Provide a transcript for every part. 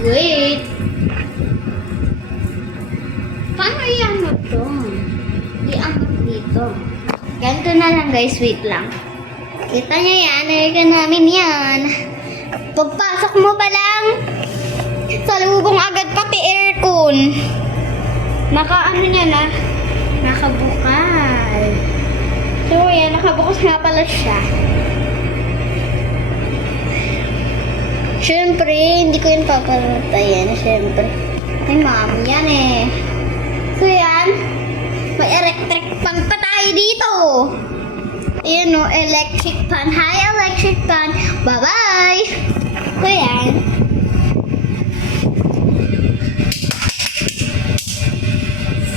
Wait. Paano iangat to? Iangat dito. Ganito na lang guys, wait lang. Kita nyo yan, narigan namin yan. Pagpasok mo pa lang, salubong agad pati aircon. Naka-ano niya na? Nakabukal. So yan, nakabukas nga pala siya. Siyempre, hindi ko yun papatayin. Siyempre. Ay, mami yan eh. So yan, may electric fan pa tayo dito. Ayan o, electric fan. Hi, electric fan. Bye-bye. So yan.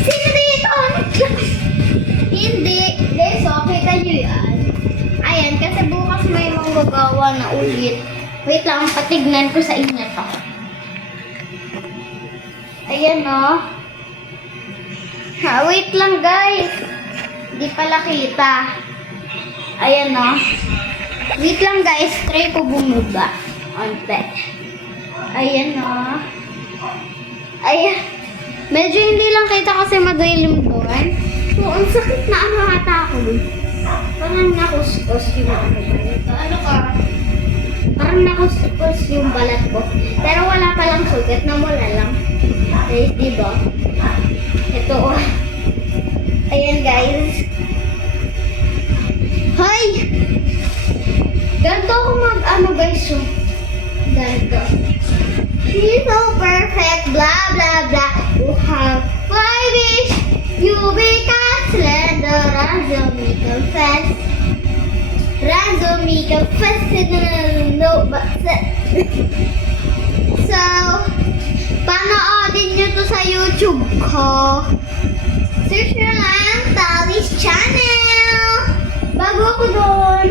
Sino dito? Hindi. Guys, okay tayo yan. Ayan, kasi bukas may manggagawa na ulit. Wait lang, patignan ko sa inyo to. Ayan o. Wait lang guys. Hindi pala kita. Ayan o. Wait lang guys, try ko bumaba. Onte. Ayan o. Ayan. Medyo hindi lang kita kasi madilim doon. So, ang sakit na ano ata ako. Parang nakuskus yung ano ba ito. Ano ka? Parang nakuskus yung balat ko. Pero wala palang sugat, namula lang. Guys, diba? Ito oh. Ayan guys. Hi! Ganito ako mag-ano guys. So, ganito. She's so perfect, blah blah blah. You have my wish. You become slender as you confess. Randomly confessing no but so panoodin nyo to sa YouTube ko. Search nyo lang Tali's channel. Bago ako doon,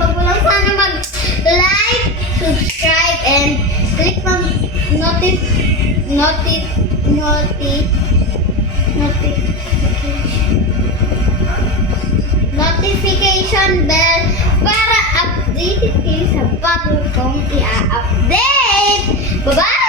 pag mo lang sana mag-like, subscribe, and click on notification bell para updated kayo sa bago kong i-update. Bye-bye!